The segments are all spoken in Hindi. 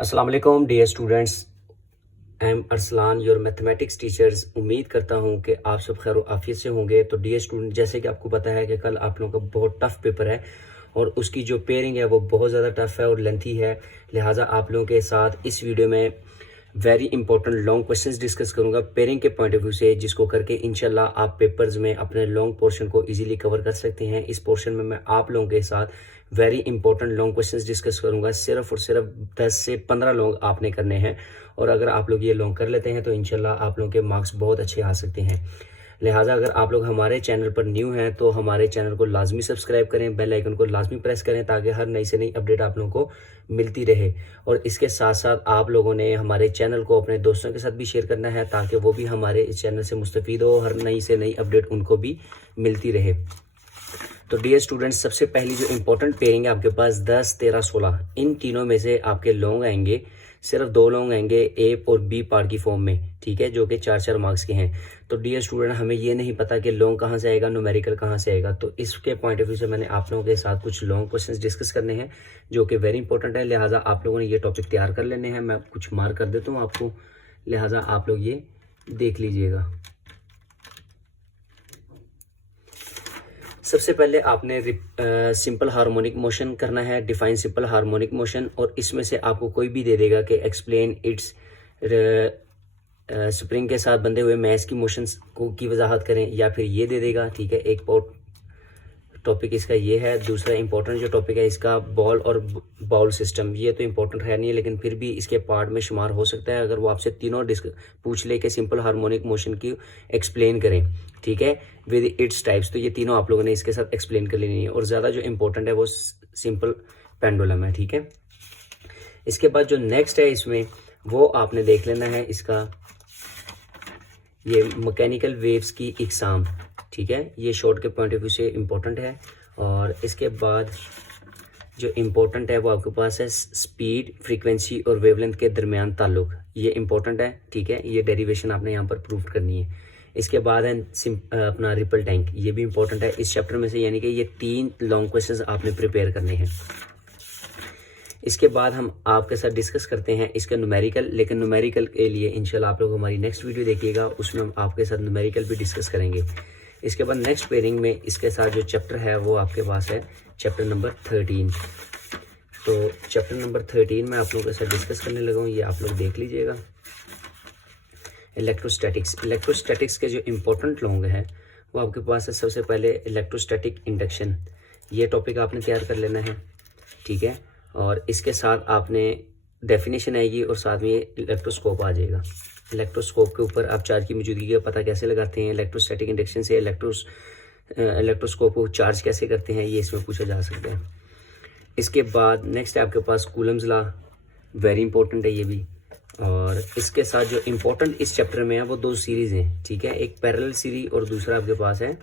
अस्सलाम वालेकुम dear students. I am Arsalan your mathematics teachers. उम्मीद करता हूँ कि आप सब खैर आफियत से होंगे। तो डियर स्टूडेंट, जैसे कि आपको पता है कि कल आप लोगों का बहुत टफ पेपर है और उसकी जो पेयरिंग है वो बहुत ज़्यादा टफ है और लेंथी है। लिहाजा आप लोगों के साथ इस वीडियो में very important long questions discuss करूंगा पेयरिंग के पॉइंट ऑफ व्यू से, जिसको करके इंशाल्लाह आप पेपर्स में अपने लॉन्ग पोर्शन को इजीली कवर कर सकते हैं। इस पोर्शन में मैं आप लोगों के साथ very important long questions discuss करूंगा। सिर्फ और सिर्फ 10 से 15 लॉन्ग आपने करने हैं और अगर आप लोग ये लॉन्ग कर लेते हैं तो इंशाल्लाह आप लोगों के मार्क्स बहुत अच्छे आ सकते हैं। लिहाजा अगर आप लोग हमारे चैनल पर न्यू हैं तो हमारे चैनल को लाजमी सब्सक्राइब करें, बेल आइकन को लाजमी प्रेस करें ताकि हर नई से नई अपडेट आप लोगों को मिलती रहे। और इसके साथ साथ आप लोगों ने हमारे चैनल को अपने दोस्तों के साथ भी शेयर करना है ताकि वो भी हमारे इस चैनल से मुस्तफ़ीद हो, हर नई से नई अपडेट उनको भी मिलती रहे। तो डियर स्टूडेंट्स, सबसे पहली जो इंपॉर्टेंट पेयरिंग है आपके पास 10, 13, 16, इन तीनों में से आपके लॉन्ग आएंगे। सिर्फ 2 लॉन्ग आएंगे ए और बी पार्ट की फॉर्म में, ठीक है, जो कि 4-4 मार्क्स के हैं। तो डियर स्टूडेंट, हमें ये नहीं पता कि लॉन्ग कहाँ से आएगा, न्यूमेरिकल कहाँ से आएगा। तो इसके पॉइंट ऑफ व्यू से मैंने आप लोगों के साथ कुछ लॉन्ग क्वेश्चंस डिस्कस करने हैं जो कि वेरी इंपॉर्टेंट है। लिहाजा आप लोगों ने ये टॉपिक तैयार कर लेने हैं। मैं कुछ मार्क कर देता हूँ आपको, लिहाजा आप लोग ये देख लीजिएगा। सबसे पहले आपने सिंपल हार्मोनिक मोशन करना है, डिफाइन सिंपल हार्मोनिक मोशन, और इसमें से आपको कोई भी दे देगा कि एक्सप्लेन इट्स स्प्रिंग के साथ बंधे हुए मैश की मोशंस को की वजाहत करें, या फिर ये दे देगा, ठीक है। एक टॉपिक इसका ये है। दूसरा इंपॉर्टेंट जो टॉपिक है इसका बॉल और बाउल सिस्टम। ये तो इंपॉर्टेंट है नहीं, लेकिन फिर भी इसके पार्ट में शुमार हो सकता है अगर वो आपसे तीनों पूछ ले कि सिंपल हार्मोनिक मोशन की एक्सप्लेन करें, ठीक है, विद इट्स टाइप्स। तो ये तीनों आप लोगों ने इसके साथ एक्सप्लेन कर लेनी है। और ज़्यादा जो इंपॉर्टेंट है वो सिंपल पेंडुलम है, ठीक है। इसके बाद जो नेक्स्ट है इसमें वो आपने देख लेना है इसका ये मैकेनिकल वेव्स की इकसाम, ठीक है। ये शॉर्ट के पॉइंट ऑफ व्यू से इम्पोर्टेंट है। और इसके बाद जो इम्पोर्टेंट है वो आपके पास है स्पीड, फ्रीक्वेंसी और वेवलेंथ के दरमियान ताल्लुक। ये इम्पोर्टेंट है, ठीक है। ये डेरिवेशन आपने यहाँ पर प्रूव करनी है। इसके बाद है अपना रिपल टैंक। ये भी इम्पोर्टेंट है इस चैप्टर में से, यानी कि ये 3 लॉन्ग क्वेश्चंस आपने प्रिपेयर करने हैं। इसके बाद हम आपके साथ डिस्कस करते हैं इसका न्यूमेरिकल, लेकिन न्यूमेरिकल के लिए इंशाल्लाह आप लोग हमारी नेक्स्ट वीडियो देखिएगा, उसमें हम आपके साथ न्यूमेरिकल भी डिस्कस करेंगे। इसके बाद नेक्स्ट पेयरिंग में इसके साथ जो चैप्टर है वो आपके पास है चैप्टर नंबर 13। तो चैप्टर नंबर 13 में आप लोगों के साथ डिस्कस करने लगा हूँ, ये आप लोग देख लीजिएगा। इलेक्ट्रोस्टैटिक्स के जो इम्पोर्टेंट लॉन्ग हैं वो आपके पास है। सबसे पहले इलेक्ट्रोस्टैटिक इंडक्शन, ये टॉपिक आपने तैयार कर लेना है, ठीक है। और इसके साथ आपने डेफिनेशन आएगी और साथ में इलेक्ट्रोस्कोप आ जाएगा। इलेक्ट्रोस्कोप के ऊपर आप चार्ज की मौजूदगी का पता कैसे लगाते हैं, इलेक्ट्रोस्टैटिक इंडक्शन से इलेक्ट्रोस्कोप को चार्ज कैसे करते हैं, ये इसमें पूछा जा सकता है। इसके बाद नेक्स्ट है आपके पास कूलम्स लॉ, वेरी इंपॉर्टेंट है ये भी। और इसके साथ जो इम्पोर्टेंट इस चैप्टर में है वो 2 सीरीज़ हैं, ठीक है। एक पैरेलल सीरीज और दूसरा आपके पास है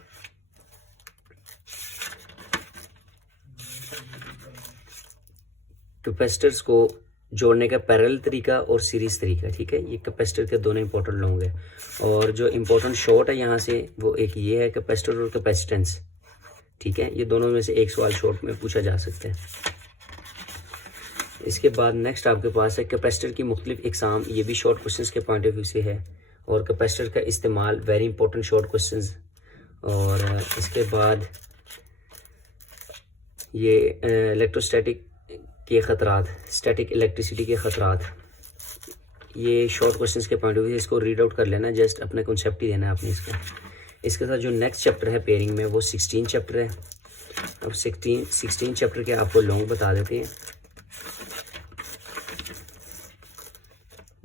कैपेसिटर्स को जोड़ने का पैरेलल तरीका और सीरीज तरीका, ठीक है। ये कैपेसिटर के दोनों इंपॉर्टेंट लॉन्ग है। और जो इंपॉर्टेंट शॉर्ट है यहाँ से वो एक ये है कैपेसिटर और कैपेसिटेंस, ठीक है। ये दोनों में से एक सवाल शॉर्ट में पूछा जा सकता है। इसके बाद नेक्स्ट आपके पास है कैपेसिटर की मुख्तलिफ इकसाम, ये भी शॉर्ट क्वेश्चंस के पॉइंट ऑफ व्यू से है। और कैपेसिटर का इस्तेमाल, वेरी इंपॉर्टेंट शॉर्ट क्वेश्चंस। और इसके बाद ये इलेक्ट्रोस्टैटिक के ख़तरात, स्टैटिक इलेक्ट्रिसिटी के ख़तरात, ये शॉर्ट क्वेश्चंस के पॉइंट ऑफ व्यू से इसको रीड आउट कर लेना, जस्ट अपने कॉन्सेप्ट ही देना है आपने इसका। इसके साथ जो नेक्स्ट चैप्टर है पेयरिंग में वो 16 चैप्टर है। अब 16 चैप्टर के आपको लॉन्ग बता देते हैं।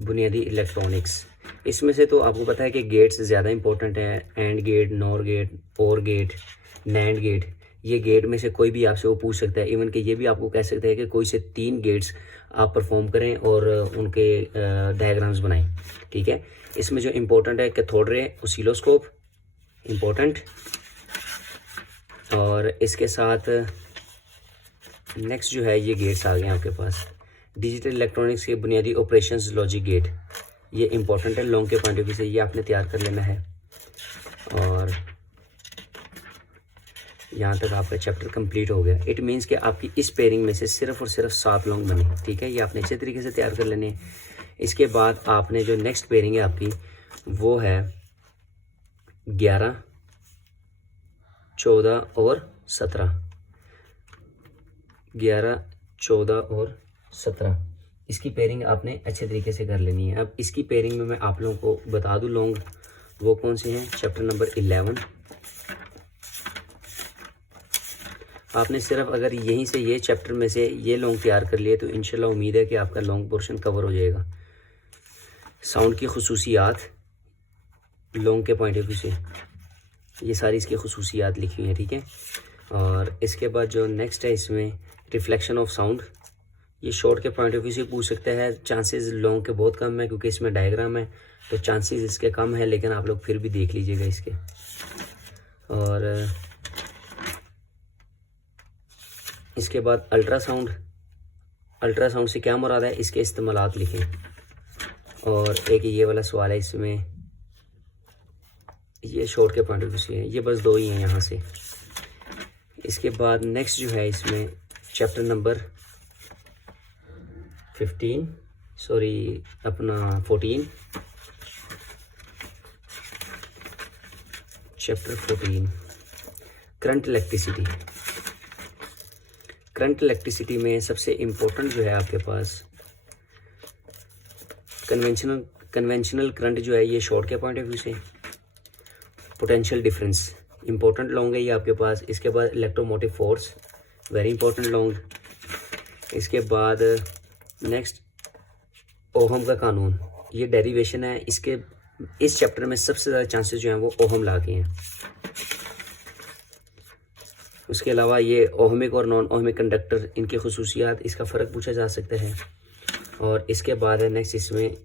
बुनियादी इलेक्ट्रॉनिक्स, इसमें से तो आपको पता है कि गेट्स ज़्यादा इंपॉर्टेंट है। एंड गेट, नॉर गेट, और गेट, नैंड गेट। ये गेट में से कोई भी आपसे वो पूछ सकता है। इवन कि ये भी आपको कह सकता है कि कोई से 3 गेट्स आप परफॉर्म करें और उनके डायग्राम्स बनाएं, ठीक है। इसमें जो इम्पोर्टेंट है कैथोड रे, ऑसिलोस्कोप इम्पोर्टेंट। और इसके साथ नेक्स्ट जो है ये गेट्स आ गए आपके पास। डिजिटल इलेक्ट्रॉनिक्स के बुनियादी ऑपरेशंस, लॉजिक गेट, ये इंपॉर्टेंट है लॉन्ग के पॉइंट ऑफ व्यू से, ये आपने तैयार कर लेना है। और यहाँ तक आपका चैप्टर कंप्लीट हो गया। इट मीन्स कि आपकी इस पेयरिंग में से सिर्फ और सिर्फ 7 लॉन्ग बने, ठीक है। ये आपने अच्छे तरीके से तैयार कर लेने। इसके बाद आपने जो नेक्स्ट पेयरिंग है आपकी वो है 11, 14 और 17। 11, 14 और 17 इसकी पेयरिंग आपने अच्छे तरीके से कर लेनी है। अब इसकी पेयरिंग में मैं आप लोगों को बता दूं लॉन्ग वो कौन से हैं। चैप्टर नंबर 11 आपने सिर्फ अगर यहीं से ये चैप्टर में से ये लॉन्ग तैयार कर लिए तो इंशाल्लाह उम्मीद है कि आपका लॉन्ग पोर्शन कवर हो जाएगा। साउंड की खुसूसियात लॉन्ग के पॉइंट ऑफ व्यू से ये सारी इसकी खुसूसियात लिखी हुई हैं, ठीक है। और इसके बाद जो नेक्स्ट है इसमें रिफ्लेक्शन ऑफ साउंड, ये शॉर्ट के पॉइंट ऑफ व्यू से पूछ सकता है। चांसेस लॉन्ग के बहुत कम है क्योंकि इसमें डायग्राम है तो चांसेस इसके कम है, लेकिन आप लोग फिर भी देख लीजिएगा इसके। और इसके बाद अल्ट्रासाउंड, अल्ट्रासाउंड से क्या मुराद है, इसके इस्तेमालात लिखें। और एक ये वाला सवाल है इसमें, ये शॉर्ट के पॉइंट ऑफ व्यू से है। ये बस 2 ही हैं यहाँ से। इसके बाद नेक्स्ट जो है इसमें chapter number 14 chapter 14 current electricity. Current electricity में सबसे इम्पोर्टेंट जो है आपके पास कन्वेंशनल करंट जो है ये शॉर्ट के पॉइंट ऑफ व्यू से। पोटेंशियल डिफरेंस इम्पोर्टेंट लॉन्ग है ये आपके पास। इसके बाद electromotive force very important long. इसके बाद नेक्स्ट ओहम का कानून, ये डेरिवेशन है। इसके इस चैप्टर में सबसे ज़्यादा चांसेस जो हैं वो ओहम ला के हैं। उसके अलावा ये ओहमिक और नॉन ओहमिक कंडक्टर, इनकी खुसूसियात, इसका फ़र्क पूछा जा सकता है। और इसके बाद है नेक्स्ट इसमें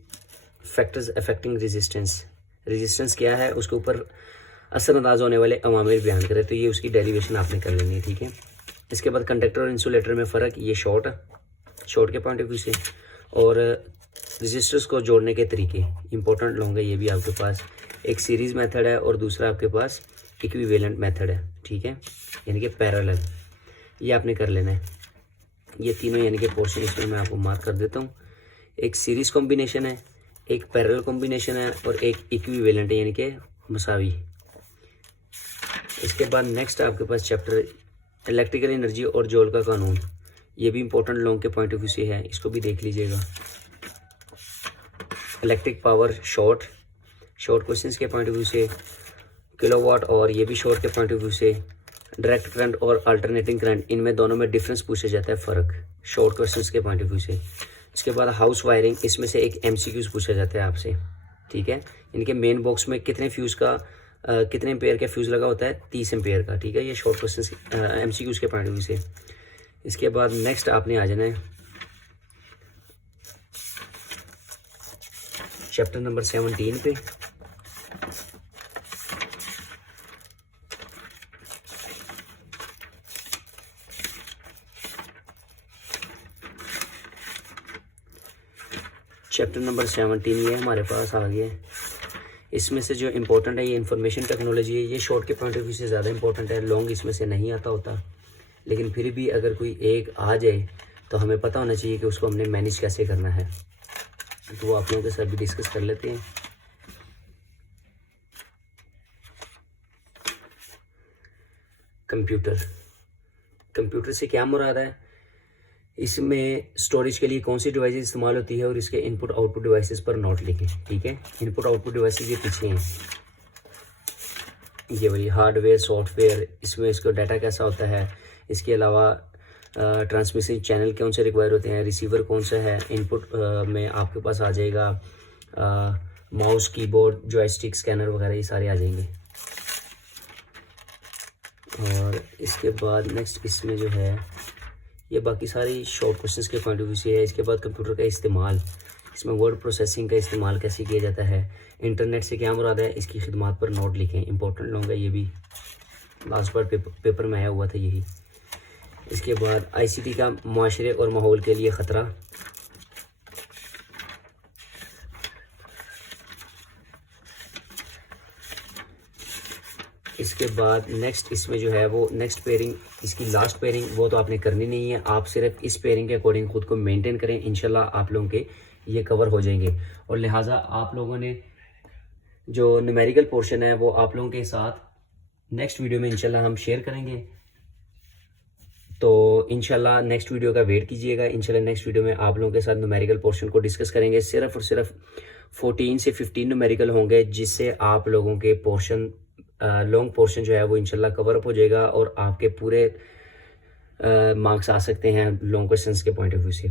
फैक्टर्स अफेक्टिंग रेजिस्टेंस, रेजिस्टेंस क्या है उसके ऊपर असरअंदाज होने वाले अवामिल बयान करें, तो ये उसकी डेरिवेशन आपने कर लेनी है, ठीक है। इसके बाद कंडक्टर और इंसुलेटर में फ़र्क, ये शॉर्ट के पॉइंट ऑफ व्यू से। और रजिस्टर्स को जोड़ने के तरीके इंपॉर्टेंट लॉन्ग है ये भी आपके पास। एक सीरीज़ मेथड है और दूसरा आपके पास इक्विवेलेंट मेथड है, ठीक है, यानी कि पैरेलल। ये आपने कर लेना है। ये तीनों यानी कि पोर्शन इसमें मैं आपको मार्क कर देता हूँ। एक सीरीज़ कॉम्बिनेशन है, एक पैरेलल कॉम्बिनेशन है और एक इक्विवेलेंट है यानी कि मसावी। इसके बाद नेक्स्ट आपके पास चैप्टर इलेक्ट्रिकल एनर्जी और जॉल का कानून, ये भी इंपॉर्टेंट लॉन्ग के पॉइंट ऑफ व्यू से है, इसको भी देख लीजिएगा। इलेक्ट्रिक पावर शॉर्ट क्वेश्चंस के पॉइंट ऑफ व्यू से। किलोवाट और ये भी शॉर्ट के पॉइंट ऑफ व्यू से। डायरेक्ट करंट और अल्टरनेटिंग करंट, इनमें दोनों में डिफरेंस पूछा जाता है, फ़र्क शॉर्ट क्वेश्चंस के पॉइंट ऑफ व्यू से। इसके बाद हाउस वायरिंग, इसमें से एक MCQs पूछा जाता है आपसे, ठीक है। इनके मेन बॉक्स में कितने फ्यूज़ का कितने एम्पेयर का फ्यूज़ लगा होता है, 30 एम्पेयर का, ठीक है। ये शॉर्ट क्वेश्चन MCQs के पॉइंट ऑफ व्यू से। इसके बाद नेक्स्ट आपने आ जाना है चैप्टर नंबर 17 पे। चैप्टर नंबर 17 ये हमारे पास आ गया। इसमें से जो इम्पोर्टेंट है ये इंफॉर्मेशन टेक्नोलॉजी है। ये शॉर्ट के पॉइंट ऑफ व्यू से ज़्यादा इंपॉर्टेंट है, लॉन्ग इसमें से नहीं आता होता, लेकिन फिर भी अगर कोई एक आ जाए तो हमें पता होना चाहिए कि उसको हमने मैनेज कैसे करना है। तो वो आप लोगों के साथ भी डिस्कस कर लेते हैं। कंप्यूटर से क्या मुराद है, इसमें स्टोरेज के लिए कौन सी डिवाइसेस इस्तेमाल होती है और इसके इनपुट आउटपुट डिवाइसेस पर नोट लिखें, ठीक है। इनपुट आउटपुट डिवाइसेस ये पीछे हैं, ये वही हार्डवेयर सॉफ्टवेयर, इसमें इसका डाटा कैसा होता है। इसके अलावा ट्रांसमिशन चैनल कौन से रिक्वायर होते हैं, रिसीवर कौन सा है। इनपुट में आपके पास आ जाएगा माउस, कीबोर्ड, जॉयस्टिक, स्कैनर वगैरह, ये सारे आ जाएंगे। और इसके बाद नेक्स्ट इसमें जो है ये बाकी सारी शॉर्ट क्वेश्चंस के पॉइंट ऑफ व्यू से है। इसके बाद कंप्यूटर का इस्तेमाल, इसमें वर्ड प्रोसेसिंग का इस्तेमाल कैसे किया जाता है। इंटरनेट से क्या मुराद है, इसकी खिदमत पर नोट लिखें, इंपॉर्टेंट लॉन्ग है ये भी, लास्ट बार पेपर में आया हुआ था यही। इसके बाद ICT का माशरे और माहौल के लिए ख़तरा। इसके बाद नेक्स्ट इसमें जो है वो नेक्स्ट पेयरिंग, इसकी लास्ट पेयरिंग वो तो आपने करनी नहीं है, आप सिर्फ इस पेयरिंग के अकॉर्डिंग खुद को मेंटेन करें, इंशाल्लाह आप लोगों के ये कवर हो जाएंगे। और लिहाजा आप लोगों ने जो न्यूमेरिकल पोर्शन है वो आप लोगों के साथ नेक्स्ट वीडियो में इंशाल्लाह हम शेयर करेंगे। तो इंशाल्लाह नेक्स्ट वीडियो का वेट कीजिएगा। इंशाल्लाह नेक्स्ट वीडियो में आप लोगों के साथ न्यूमेरिकल पोर्शन को डिस्कस करेंगे। सिर्फ और सिर्फ 14 से 15 न्यूमेरिकल होंगे, जिससे आप लोगों के पोर्शन लॉन्ग पोर्शन जो है वो इंशाल्लाह कवर अप हो जाएगा और आपके पूरे मार्क्स आ सकते हैं लॉन्ग क्वेश्चंस के पॉइंट ऑफ व्यू से।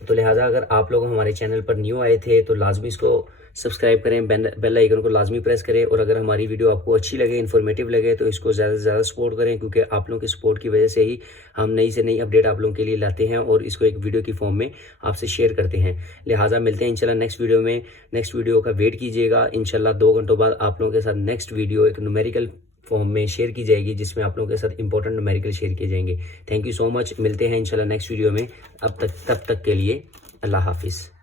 तो लिहाजा अगर आप लोग हमारे चैनल पर न्यू आए थे तो लाजमी इसको सब्सक्राइब करें, बेल आइकन को लाजमी प्रेस करें, और अगर हमारी वीडियो आपको अच्छी लगे, इन्फॉर्मेटिव लगे, तो इसको ज़्यादा से ज़्यादा सपोर्ट करें, क्योंकि आप लोगों की सपोर्ट की वजह से ही हम नई से नई अपडेट आप लोगों के लिए लाते हैं और इसको एक वीडियो की फॉर्म में आपसे शेयर करते हैं। लिहाजा मिलते हैं इंशाल्लाह नेक्स्ट वीडियो में। नेक्स्ट वीडियो का वेट कीजिएगा। इंशाल्लाह 2 घंटों बाद आप लोगों के साथ नेक्स्ट वीडियो एक न्यूमेरिकल फॉर्म में शेयर की जाएगी, जिसमें आप लोगों के साथ इंपॉर्टेंट न्यूमेरिकल शेयर किए जाएंगे। Thank you so much. मिलते हैं इंशाल्लाह नेक्स्ट वीडियो में। तब तक के लिए अल्लाह हाफिज़।